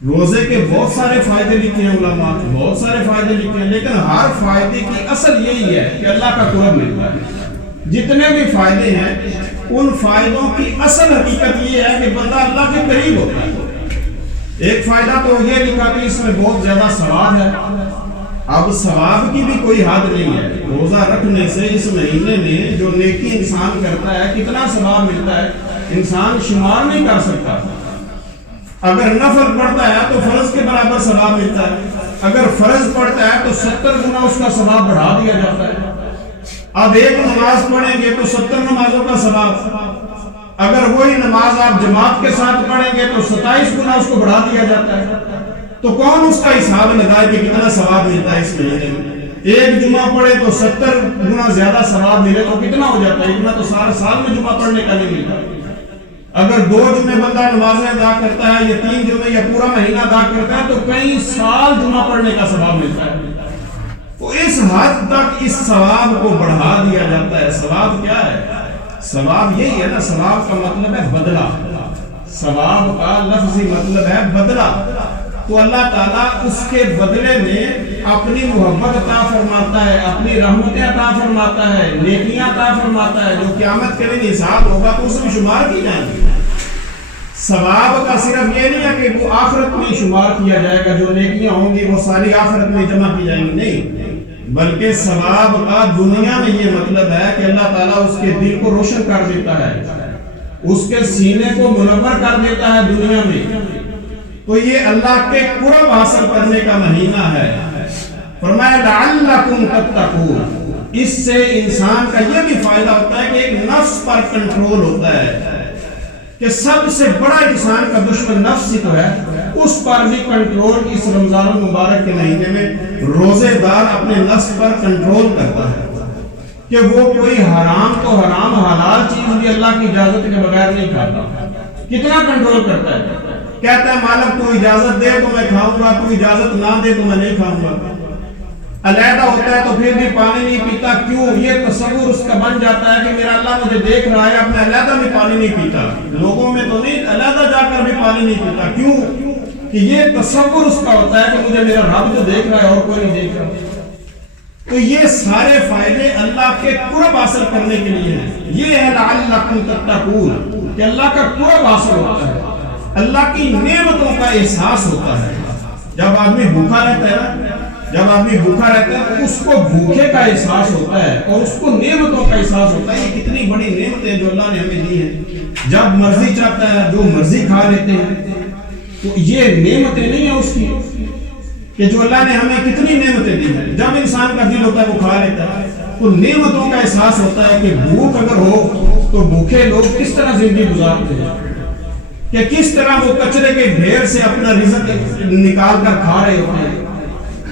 روزے کے بہت سارے فائدے لکھے ہیں علماء، بہت سارے فائدے لکھے ہیں، لیکن ہر فائدے کی اصل یہی ہے کہ اللہ کا قرب ملتا ہے۔ جتنے بھی فائدے ہیں ان فائدوں کی اصل حقیقت یہ ہے کہ بندہ اللہ کے قریب ہوتا ہے۔ ایک فائدہ تو یہ لکھا کہ اس میں بہت زیادہ ثواب ہے۔ اب ثواب کی بھی کوئی حد نہیں ہے۔ روزہ رکھنے سے اس مہینے میں جو نیکی انسان کرتا ہے کتنا ثواب ملتا ہے انسان شمار نہیں کر سکتا۔ اگر نفل پڑھتا ہے تو فرض کے برابر ثواب ملتا ہے، اگر فرض پڑھتا ہے تو 70 گنا اس کا ثواب بڑھا دیا جاتا ہے۔ اب ایک نماز پڑھیں گے تو 70 نمازوں کا ثواب، اگر وہی نماز آپ جماعت کے ساتھ پڑھیں گے تو 27 گنا اس کو بڑھا دیا جاتا ہے۔ تو کون اس کا حساب لگائے کہ کتنا ثواب ملتا ہے اس مہینے میں؟ ایک جمعہ پڑھے تو 70 گنا زیادہ ثواب ملے تو کتنا ہو جاتا ہے؟ اتنا تو سارے سال میں جمعہ پڑھنے کا نہیں ملتا۔ اگر 2 جمعے بندہ نمازیں ادا کرتا ہے یا 3 جمعے یا پورا مہینہ ادا کرتا ہے تو کئی سال جمعہ پڑھنے کا ثواب ملتا ہے۔ تو اس حد تک اس ثواب کو بڑھا دیا جاتا ہے۔ ثواب کیا ہے؟ ثواب یہی ہے نا، ثواب کا مطلب ہے بدلہ، ثواب کا لفظی مطلب ہے بدلہ۔ تو اللہ تعالیٰ اس کے بدلے میں اپنی محبت عطا فرماتا ہے، اپنی رحمتیں عطا فرماتا ہے، نیکیاں عطا فرماتا ہے، جو قیامت کے دن حساب ہوگا تو اس میں شمار کی جائیں گی۔ ثواب کا صرف یہ نہیں ہے کہ وہ آخرت میں شمار کیا جائے گا، جو نیکیاں ہوں گی وہ ساری آخرت میں جمع کی جائیں گی، نہیں، بلکہ ثواب کا دنیا میں یہ مطلب ہے کہ اللہ تعالیٰ اس کے دل کو روشن کر دیتا ہے، اس کے سینے کو منور کر دیتا ہے دنیا میں۔ تو یہ اللہ کے قرب حاصل کرنے کا مہینہ ہے۔ فرمایا لعلکم تتقون، اس سے انسان کا یہ بھی فائدہ ہوتا ہے کہ ایک نفس پر کنٹرول ہوتا ہے، کہ سب سے بڑا انسان کا دشمن نفس ہی تو ہے، اس پر بھی کنٹرول اس رمضان المبارک کے مہینے میں روزے دار اپنے نفس پر کنٹرول کرتا ہے کہ وہ کوئی حرام تو حرام، حلال چیز بھی اللہ کی اجازت کے بغیر نہیں کھاتا۔ کتنا کنٹرول کرتا ہے؟ کہتا ہے مالک تو اجازت دے تو میں کھاؤں گا، تو اجازت نہ دے تو میں نہیں کھاؤں گا۔ علیحدہ ہوتا ہے تو پھر بھی پانی نہیں پیتا، کیوں؟ یہ تصور اس کا بن جاتا ہے کہ میرا اللہ مجھے دیکھ رہا ہے، اب میں علیحدہ بھی پانی نہیں پیتا، لوگوں میں تو نہیں، علیحدہ جا کر بھی پانی نہیں پیتا، کیوں؟ کہ یہ تصور اس کا ہوتا ہے کہ مجھے میرا رب جو دیکھ رہا ہے اور کوئی نہیں دیکھ رہا۔ تو یہ سارے فائدے اللہ کے قرب حاصل کرنے کے لیے ہیں۔ یہ ہے لعلکم تتقون کہ اللہ کا قرب حاصل ہوتا ہے، اللہ کی نعمتوں کا احساس ہوتا ہے۔ جب آدمی بھوکا رہتا ہے نا، جب آدمی بھوکا رہتا ہے تو اس کو بھوکے کا احساس ہوتا ہے اور اس کو نعمتوں کا احساس ہوتا ہے۔ یہ کتنی بڑی نعمتیں جو اللہ نے ہمیں دی ہیں، جب مرضی چاہتا ہے جو مرضی کھا لیتے ہیں، تو یہ نعمتیں نہیں ہیں اس کی کہ جو اللہ نے ہمیں کتنی نعمتیں دی ہیں۔ جب انسان کا دل ہوتا ہے وہ کھا لیتا ہے، تو نعمتوں کا احساس ہوتا ہے کہ بھوک اگر ہو تو بھوکے لوگ کس طرح زندگی گزارتے ہیں، کہ کس طرح وہ کچرے کے ڈھیر سے اپنا رزق نکال کر کھا رہے ہوتے ہیں۔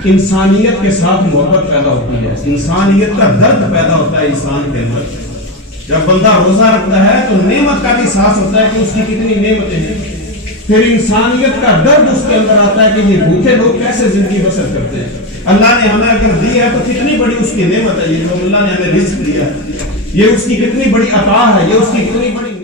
انسانیت کے ساتھ محبت پیدا ہوتی ہے، انسانیت کا درد پیدا ہوتا ہے انسان کے اندر۔ جب بندہ روزہ رکھتا ہے تو نعمت کا بھی احساس ہوتا ہے کہ اس کی کتنی نعمتیں ہیں، پھر انسانیت کا درد اس کے اندر آتا ہے کہ یہ بھوکے لوگ کیسے زندگی بسر کرتے ہیں۔ اللہ نے ہمیں اگر دی ہے تو کتنی بڑی اس کی نعمت ہے، یہ جو اللہ نے ہمیں رزق دیا ہے، یہ اس کی کتنی بڑی عطا ہے، یہ اس کی کتنی بڑی